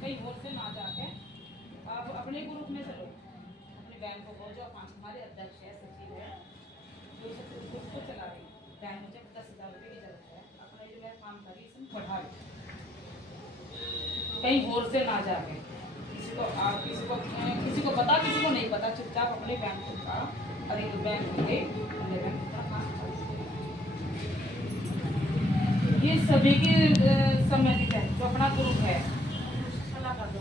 कहीं और से ना जाके आप अपने ग्रुप में चलो, अपने बैंक को बोलो, जो हमारे अध्यक्ष है, सचिव है, जो सब ग्रुप को चला रही बैंक, मुझे 10,000 रुपये की जरूरत है, अपना जो मैं काम कर रही इसमें बढ़ा लो, कहीं और से ना जाके। किसी को पता, किसी को नहीं पता, चुपचाप अपने बैंक का खरीद, बैंक के ये सभी की सम्मति है। तो अपना ग्रुप है,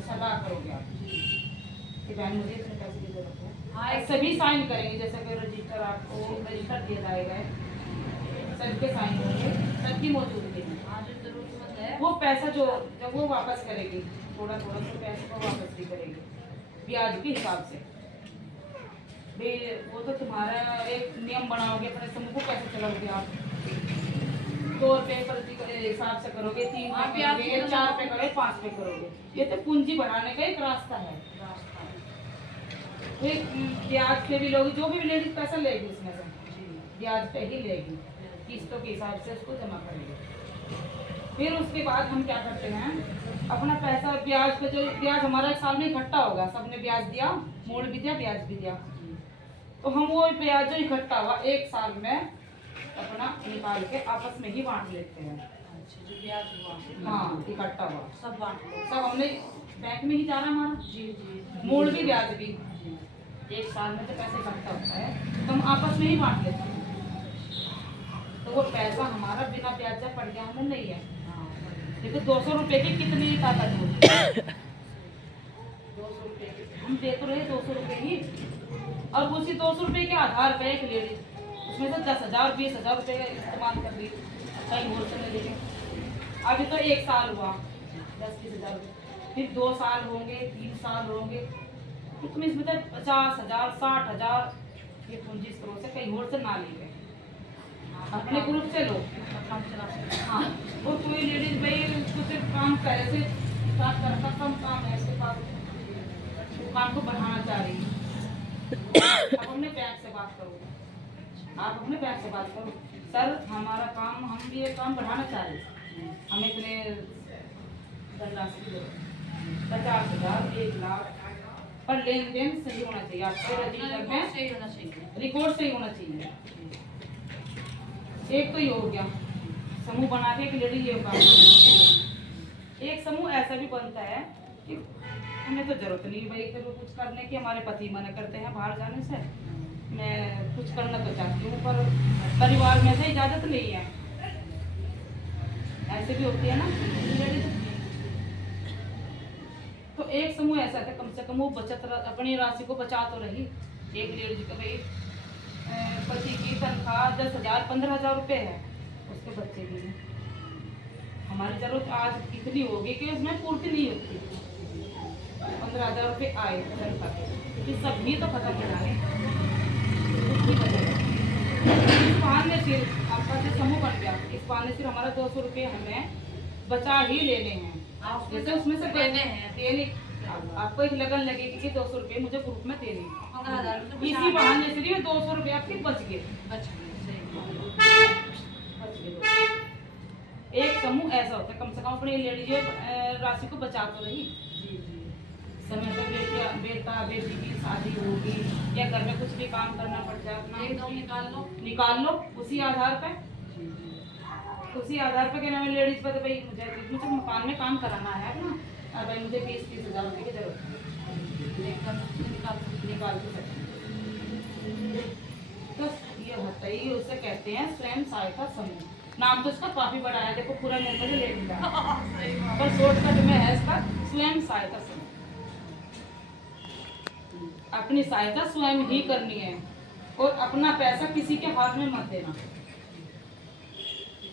सलाह करोगे आप कि बहन मुझे इतने पैसे की जरूरत है। हाँ, सभी साइन करेंगे, जैसे कि रजिस्टर, आपको रजिस्टर दिया जाएगा, सबके साइन होंगे, सबकी मौजूदगी में। हाँ, जो जरूरतमंद है वो पैसा जो जब वो वापस करेगी, थोड़ा थोड़ा सा पैसे को वापस भी करेगी ब्याज के हिसाब से। भाई वो तो तुम्हारा एक नियम बनाओगे, अपने समूह को कैसे चलाओगे आप, 2 रुपये प्रति हिसाब से करोगे, 3 पे करोगे, 4 पे करोगे, 5 पे करोगे। ये तो पूंजी बढ़ाने का एक रास्ता है। ब्याज पे भी लोग, जो भी लेगी पैसा लेगी उसमें से ब्याज पे ही लेगी, किस्तों के हिसाब से उसको जमा करेगी। फिर उसके बाद हम क्या करते हैं, अपना पैसा ब्याज पे, जो ब्याज हमारा एक साल में इकट्ठा होगा, सबने ब्याज दिया, मोड़ भी दिया, ब्याज भी दिया, तो हम वो ब्याज जो इकट्ठा हुआ एक साल में अपना निकाल के आपस में ही बांट लेते हैं। अच्छा, जो ब्याज हुआ, हाँ इकट्ठा हुआ सब बांट लो, सब हमने बैंक में ही जाना हमारा। जी जी, मोड़ भी ब्याज भी एक साल में जो पैसे इकट्ठा होता है तो हम आपस में ही बांट लेते हैं। तो वो पैसा हमारा बिना ब्याज पड़ गया हमें नहीं है। देखो 200 रुपये की कितनी ताकत होती है, 200 रुपये की हम दे तो रहे 200 रुपये ही, और उसी 200 रुपये के आधार पर एक लेडीज उसमें से 10,000 20,000 रुपये का इस्तेमाल कर ली, कहीं होलसेल में लेके। अभी तो 1 साल हुआ, 10-20,000 रुपये, फिर 2 साल होंगे, 3 साल होंगे, तो तुम इसमें तो 50,000 60,000 ये पूंजी स्रोत से कहीं होलसेल ना ले गए, अपने ग्रुप से लो काम चला सकते। हाँ, वो कोई लेडीज भाई कुछ काम पैसे स्टार्ट करता, कम काम है इसके पास, दुकान को बढ़ाना चाह रही है, अब अपने बैंक से बात करो, आप अपने बैंक से बात करो, सर हमारा काम, हम भी ये काम बढ़ाना चाह रहे हैं, हमें इतने धनराशि की जरूरत, 50,000 1 लाख, पर लेन देन सही होना चाहिए, आपके रजिस्टर में सही होना चाहिए, रिकॉर्ड सही होना चाहिए। एक तो ये हो गया समूह बना के, एक लेडी ये काम, एक समूह ऐसा भी बनता है कि हमें तो जरूरत नहीं भाई तो कुछ करने की, हमारे पति मना करते हैं बाहर जाने से, मैं कुछ करना तो चाहती हूँ पर परिवार में से इजाजत नहीं है, ऐसे भी होती है ना लेडीज। तो एक समूह ऐसा था, कम से कम वो बचत अपनी राशि को बचा तो रही। एक लेडीज का भाई पति की तनख्वाह 10,000 15,000 रुपये है, उसके बच्चे भी हैं, हमारी जरूरत आज इतनी होगी कि उसमें पूर्ति नहीं होती, 15,000 रुपये आए तनख्वाह के, क्योंकि सभी तो खत्म हो जाए, इस बहाने सिर्फ आपका जो समूह बन गया, इस बहाने सिर्फ हमारा 200 रुपये हमें बचा ही लेने हैं, जैसे उसमें से देने हैं, देने आपको एक लगन लगेगी कि 200 रुपये मुझे ग्रुप में देने, इसी बहाने से 200 रुपये आपके बच गए। एक समूह ऐसा होता है, कम से कम अपनी लेडीज राशि को बचा तो रही, समय पर बेटा बेटी की शादी होगी या घर में कुछ भी काम करना पड़ जाए, अपना एकदम निकाल लो उसी आधार पे, उसी आधार पे कहना है लेडीज पर, तो भाई मुझे मकान में काम कराना है ना, और भाई मुझे 20-30,000 रुपये की जरूरत है, निकाल के सकते। तो ये होता ही, उसे कहते हैं स्वयं सहायता समूह, नाम तो इसका काफी बड़ा है, देखो पूरा नाम मुझे ले लिया पर शॉर्टकट में है इसका स्वयं सहायता समूह। अपनी सहायता स्वयं ही करनी है और अपना पैसा किसी के हाथ में मत देना।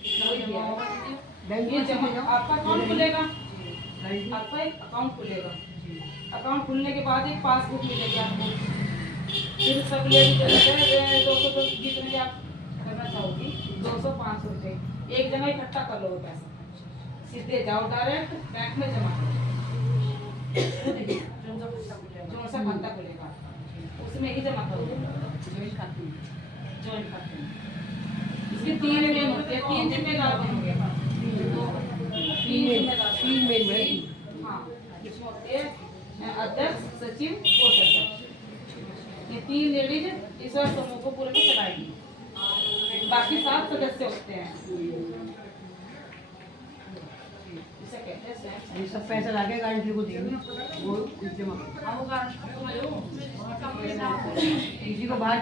ये जमा आपका अकाउंट खुलेगा, आपका एक अकाउंट खुलेगा, अकाउंट खुलने के बाद एक पासबुक मिलेगी आपको, फिर सब लेडीज 200 जितने भी आप करना चाहोगी 200-500 रुपये एक जगह इकट्ठा कर लो, पैसा सीधे जाओ डायरेक्ट बैंक में जमा करो, जो सा खाता खुलेगा उसमें ही जमा करो, ज्वाइंट खाते में। इसके 3 मेन होते हैं, 3 जिम्मेदार होंगे, 3 जिम्मेदार, 3 मेन, हाँ इसमें होते हैं अध्यक्ष, सचिव, कोषाध्यक्ष। ये 3 लेडीज इस बार समूह को पूरे में चलाएंगी। बाकी 7 सदस्य होते हैं। इसे कहते हैं स्वयं। ये सब पैसा लाके गारंटी को देंगे, वो जमा हाँ, वो गारंटी किसी को बाहर